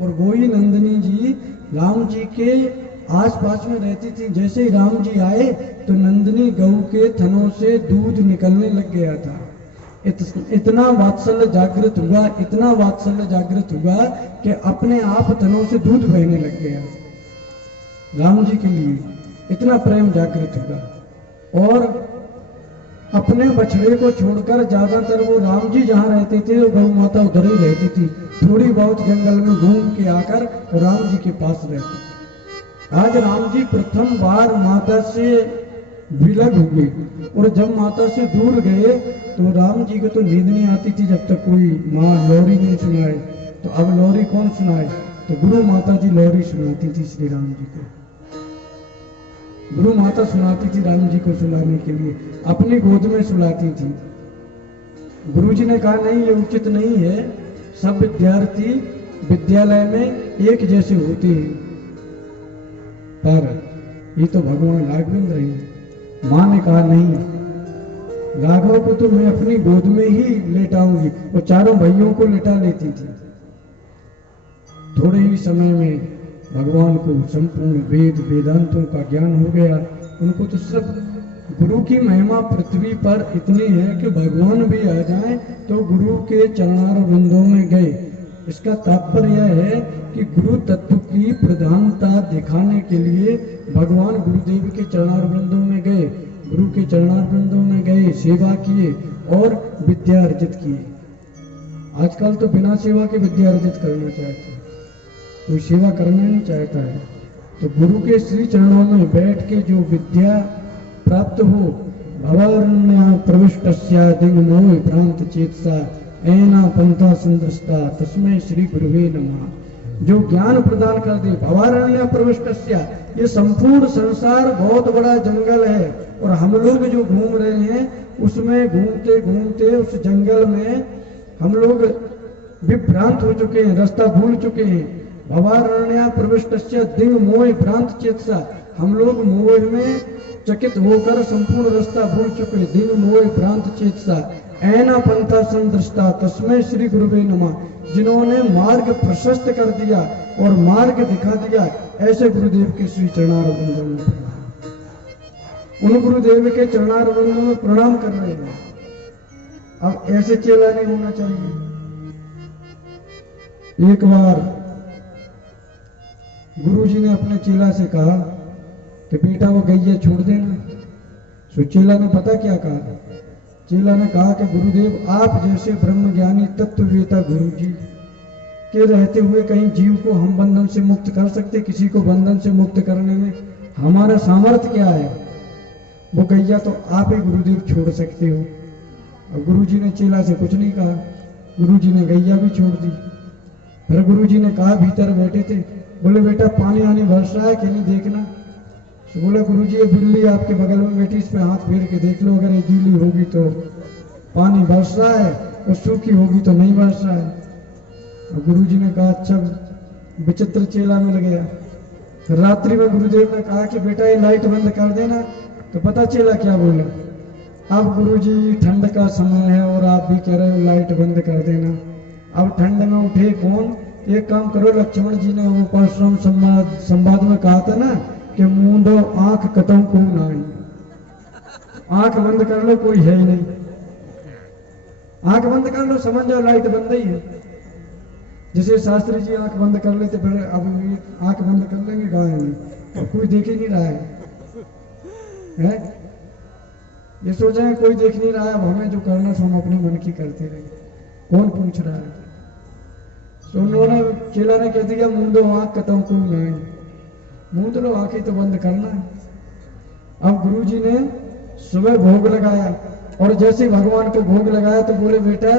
और वही नंदिनी जी राम जी के आसपास में रहती थी। जैसे ही राम जी आए तो नंदिनी गऊ के थनों से दूध निकलने लग गया था। इतना वात्सल्य जागृत हुआ, इतना वात्सल्य जागृत हुआ कि अपने आप थनों से दूध बहने लग गया। राम जी के लिए इतना प्रेम जागृत हुआ। और अपने बछड़े को छोड़कर ज्यादातर वो राम जी जहां रहते थे वो गौ माता उधर ही रहती थी। थोड़ी बहुत जंगल में घूम के आकर राम जी के पास रहती। आज राम जी प्रथम बार माता से विलग हुए और जब माता से दूर गए तो राम जी को तो नींद नहीं आती थी जब तक कोई माँ लोरी नहीं सुनाए। तो अब लोरी कौन सुनाए? तो गुरु माता जी लोरी सुनाती थी श्री राम जी को। गुरु माता सुनाती थी राम जी को सुलाने के लिए, अपनी गोद में सुलाती थी। गुरु जी ने कहा नहीं, ये उचित नहीं है, सब विद्यार्थी विद्यालय में एक जैसे होते हैं। पर ये तो भगवान राघवेंद्र हैं। मां ने कहा नहीं, राघव को तो मैं अपनी गोद में ही लेटाऊंगी। वो चारों भाइयों को लेटा लेती थी। थोड़े ही समय में भगवान को संपूर्ण वेद वेदांतों का ज्ञान हो गया। उनको तो सब गुरु की महिमा पृथ्वी पर इतनी है कि भगवान भी आ जाएं तो गुरु के चरणार बिंदों में गए। इसका तात्पर्य यह है कि गुरु तत्व की प्रधानता दिखाने के लिए भगवान गुरुदेव के चरणार बिंदों में गए, गुरु के चरणार बिंदों में गए, सेवा किए और विद्या अर्जित किए। आजकल तो बिना सेवा के विद्या अर्जित करना चाहते हैं, कोई सेवा करना नहीं चाहता है। तो गुरु के श्री चरणों में बैठ के जो विद्या प्राप्त हो, भवारण्य प्रविष्टस्या दिग्मोह भ्रांत चेतसा ऐना पंथा संदृष्टा तस्मै श्री गुरुवे नमः। जो ज्ञान प्रदान कर दे, भवारण्य प्रविष्टस्या, ये संपूर्ण संसार बहुत बड़ा जंगल है और हम लोग जो घूम रहे हैं उसमें घूमते घूमते उस जंगल में हम लोग विभ्रांत हो चुके हैं, रास्ता भूल चुके हैं। भवारण्य प्रविष्टस्य दिंग मोह भ्रांत चेतसा, हम लोग मोह में चकित होकर संपूर्ण रास्ता भूल चुके। दिंग मोह भ्रांत चेतसा ऐना पंथा संदृष्टा तस्मै श्री गुरुवे नमः। जिन्होंने मार्ग प्रशस्त कर दिया और मार्ग दिखा दिया, ऐसे गुरुदेव के श्री चरणारविंदों में प्रणाम। उन गुरुदेव के चरणारविंदों में प्रणाम कर रहे हैं। अब ऐसे चेला नहीं होना चाहिए। एक बार गुरुजी ने अपने चेला से कहा कि बेटा वो गैया छोड़ देना। सो चेला ने पता क्या कहा? चेला ने कहा कि गुरुदेव आप जैसे ब्रह्मज्ञानी तत्ववेता गुरुजी के रहते हुए कहीं जीव को हम बंधन से मुक्त कर सकते? किसी को बंधन से मुक्त करने में हमारा सामर्थ्य क्या है? वो गैया तो आप ही गुरुदेव छोड़ सकते हो। और गुरुजी ने चेला से कुछ नहीं कहा, गुरुजी ने गैया भी छोड़ दी। फिर गुरुजी ने कहा, भीतर बैठे थे, बोले बेटा पानी आने बरस रहा है कि नहीं देखना। तो बोला गुरुजी ये बिल्ली आपके बगल में बैठी, इस पे हाथ फेर के देख लो, अगर ये गीली होगी तो पानी बरस रहा है और सूखी होगी तो नहीं बरस रहा है। और गुरुजी ने कहा अच्छा, विचित्र चेला मिल गया। रात्रि में गुरुदेव ने कहा कि बेटा ये लाइट बंद कर देना। तो पता चेला क्या बोला? अब गुरुजी ठंड का समय है और आप भी कह रहे हो लाइट बंद कर देना। अब ठंड में उठे कौन? एक काम करो, लक्ष्मण जी ने वो परशुराम संवाद में कहा था ना कि मूंदो आंख कतों को नहीं, आंख बंद कर लो, कोई है ही नहीं, आंख बंद कर लो, समझ जाओ लाइट बंद ही है। जैसे शास्त्री जी आंख बंद कर लेते, फिर अब आंख बंद कर लेंगे गाय में, तो कोई देख ही नहीं रहा है? ये सोचा है कोई देख नहीं रहा है, अब हमें जो करना है हम अपने मन की करते रहे, कौन पूछ रहा है? तो उन्होंने चेला ने कह दिया मूंदो आंख कतों को नहीं, मूंद लो, आंखें तो बंद करना है। अब गुरुजी ने सुबह भोग लगाया और जैसे भगवान को भोग लगाया तो बोले बेटा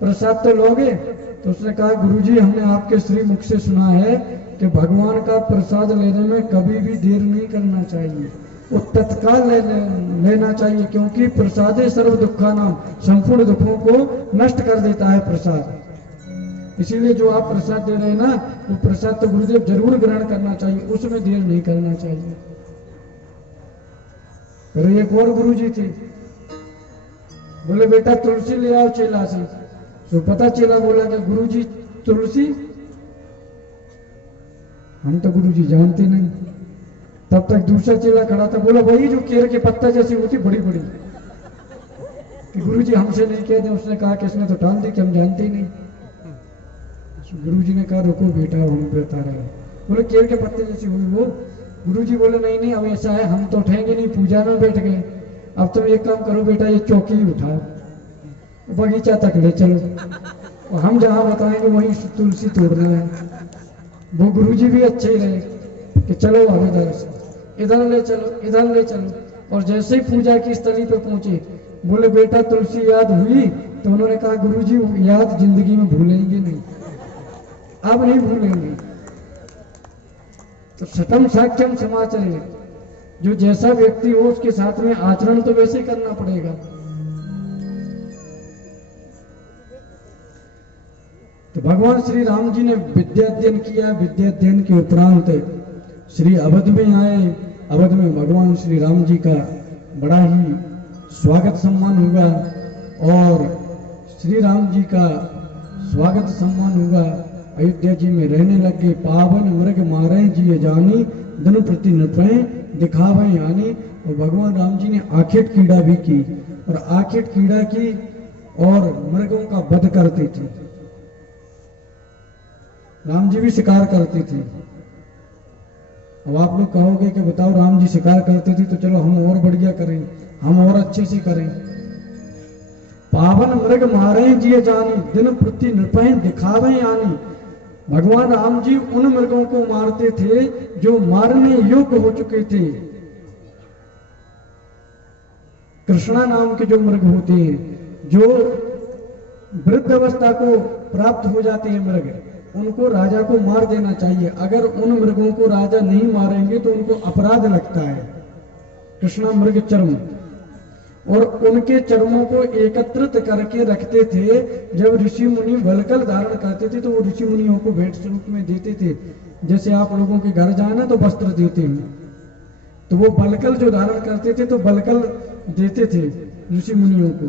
प्रसाद तो लोगे? तो उसने कहा गुरुजी हमने आपके श्री मुख से सुना है कि भगवान का प्रसाद लेने में कभी भी देर नहीं करना चाहिए, वो तत्काल लेना चाहिए, क्योंकि प्रसादे सर्व दुखा नाम, संपूर्ण दुखों को नष्ट कर देता है प्रसाद। इसीलिए जो आप प्रसाद दे रहे हैं ना, वो प्रसाद तो गुरुदेव जरूर ग्रहण करना चाहिए, उसमें देर नहीं करना चाहिए। फिर एक और गुरुजी थे, बोले बेटा तुलसी ले आओ चेला से। तो पता चेला बोला कि गुरुजी तुलसी, हम तो गुरु जी जानते नहीं। तब तक दूसरा चेला खड़ा था, बोला वही जो केर के पत्ता जैसी होती बड़ी बड़ी, कि गुरु जी हमसे नहीं कहते। उसने कहा कि इसने तो टाल दी कि हम जानते ही नहीं। गुरु जी ने कहा रुको बेटा, हम बता रहे हैं। बोले केर के पत्ते जैसी हुई वो। गुरु जी बोले नहीं नहीं, अब ऐसा है, हम तो उठेंगे नहीं, पूजा में बैठ गए, अब तुम एक काम करो बेटा, ये चौकी ही उठाओ, बगीचा तक ले चलो, और हम जहाँ बताएंगे वहीं तुलसी तोड़ना है। वो गुरु जी भी अच्छे ही रहे कि चलो हम इधर ले चलो, इधर ले चलो। और जैसे ही पूजा की स्थली पे पहुंचे, बोले बेटा तुलसी याद हुई? तो उन्होंने कहा गुरु जी याद जिंदगी में भूलेंगे नहीं, अब नहीं भूलेंगे। तो सतम साक्ष्यम समाचरे, जो जैसा व्यक्ति हो उसके साथ में आचरण तो वैसे ही करना पड़ेगा। तो भगवान श्री राम जी ने विद्या अध्ययन किया। विद्या अध्ययन के उपरांत श्री अवध में आए। अवध में भगवान श्री राम जी का बड़ा ही स्वागत सम्मान हुआ, और श्री राम जी का स्वागत सम्मान हुआ। अयोध्या जी में रहने लगे। पावन मृग मारे जिय जानी, धनु प्रति नृपय दिखावे यानी। और भगवान राम जी ने आखेट कीड़ा भी की, और आखेट कीड़ा की और मृगों का वध करते थे। राम जी भी शिकार करते थे। अब आप लोग कहोगे कि बताओ राम जी शिकार करते थे तो चलो हम और बढ़िया करें, हम और अच्छे से करें। पावन मृग मारे जिय जानी, दिन प्रति नृपय दिखावे यानी। भगवान राम जी उन मृगों को मारते थे जो मारने योग्य हो चुके थे। कृष्णा नाम के जो मृग होते हैं, जो वृद्ध अवस्था को प्राप्त हो जाते हैं मृग, उनको राजा को मार देना चाहिए। अगर उन मृगों को राजा नहीं मारेंगे तो उनको अपराध लगता है। कृष्णा मृग चर्म, और उनके चर्मों को एकत्रित करके रखते थे। जब ऋषि मुनि वलकल धारण करते थे तो वो ऋषि मुनियों को भेंट स्वरूप में देते थे। जैसे आप लोगों के घर जाए ना तो वस्त्र देते हैं, तो वो बलकल जो धारण करते थे तो बलकल देते थे ऋषि मुनियों को।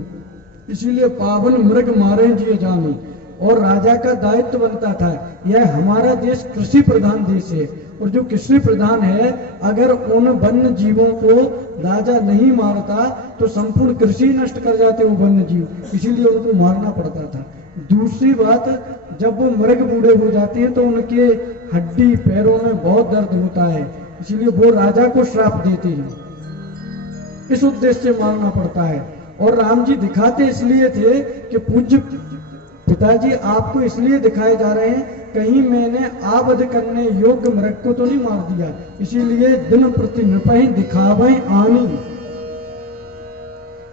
इसीलिए पावन मृग मारे जिय जानी। और राजा का दायित्व बनता था, यह हमारा देश कृषि प्रधान देश है, और जो कृषि प्रधान है, अगर उन वन्य जीवों को राजा नहीं मारता तो संपूर्ण कृषि नष्ट कर जाते वो वन्य जीव, इसीलिए उनको मारना पड़ता था। दूसरी बात, जब वो मृग बूढ़े हो जाते हैं तो उनके हड्डी पैरों में बहुत दर्द होता है, इसीलिए वो राजा को श्राप देते हैं। इस उद्देश्य से मारना पड़ता है। और राम जी दिखाते इसलिए थे कि पूज्य पिताजी आपको इसलिए दिखाए जा रहे हैं, कहीं मैंने आवध करने योग्य मृग को तो नहीं मार दिया, इसीलिए दिन प्रति नृपय दिखावे आनी।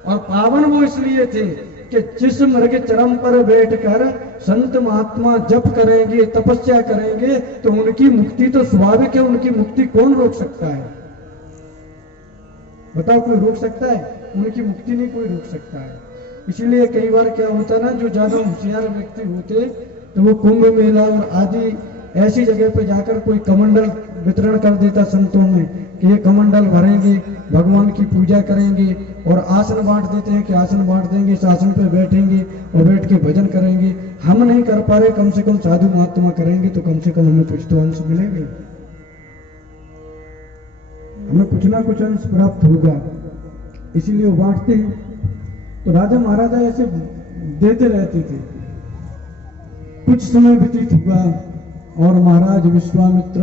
और पावन वो इसलिए थे कि जिस मृग चरम पर बैठकर संत महात्मा जप करेंगे, तपस्या करेंगे, तो उनकी मुक्ति तो स्वाभाविक है। उनकी मुक्ति कौन रोक सकता है? बताओ, कोई रोक सकता है? उनकी मुक्ति नहीं कोई रोक सकता है। इसीलिए कई बार क्या होता ना, जो ज्यादा होशियार व्यक्ति होते तो वो कुंभ मेला और आदि ऐसी जगह पे जाकर कोई कमंडल वितरण कर देता संतों में कि ये कमंडल भरेंगे, भगवान की पूजा करेंगे, और आसन बांट देते हैं कि आसन बांट देंगे, इस आसन पे बैठेंगे और बैठ के भजन करेंगे। हम नहीं कर पा रहे, कम से कम साधु महात्मा करेंगे तो कम से कम हमें कुछ तो अंश मिलेंगे, हमें कुछ ना कुछ अंश प्राप्त होगा। इसीलिए वो बांटते हैं। तो राजा महाराजा ऐसे देते रहते थे। कुछ समय व्यतीत हुआ और महाराज विश्वामित्र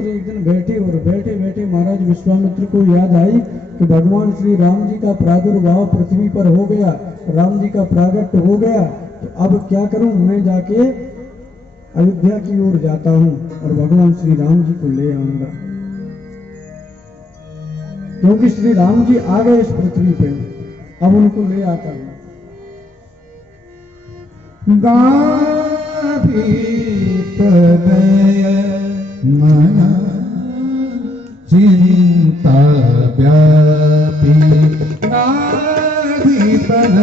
एक दिन बैठे, और बैठे बैठे महाराज विश्वामित्र को याद आई कि भगवान श्री राम जी का प्रादुर्भाव पृथ्वी पर हो गया, राम जी का प्रागट्य हो गया, तो अब क्या करूं, मैं जाके अयोध्या की ओर जाता हूं और भगवान श्री राम जी को ले आऊंगा, क्योंकि श्री राम जी आ गए इस पृथ्वी पे, अब उनको ले आता हूं। गाभित मन चिंता व्यापी, गाभित मन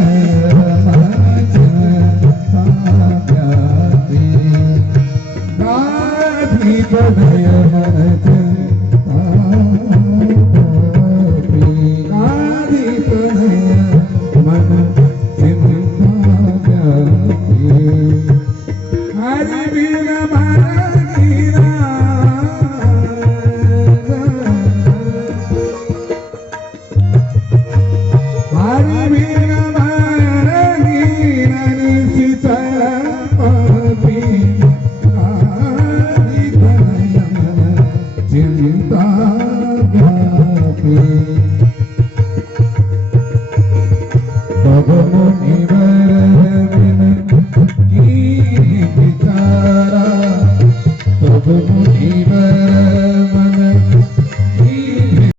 चिंता व्यापी, गाभित मन हरि हरि वीर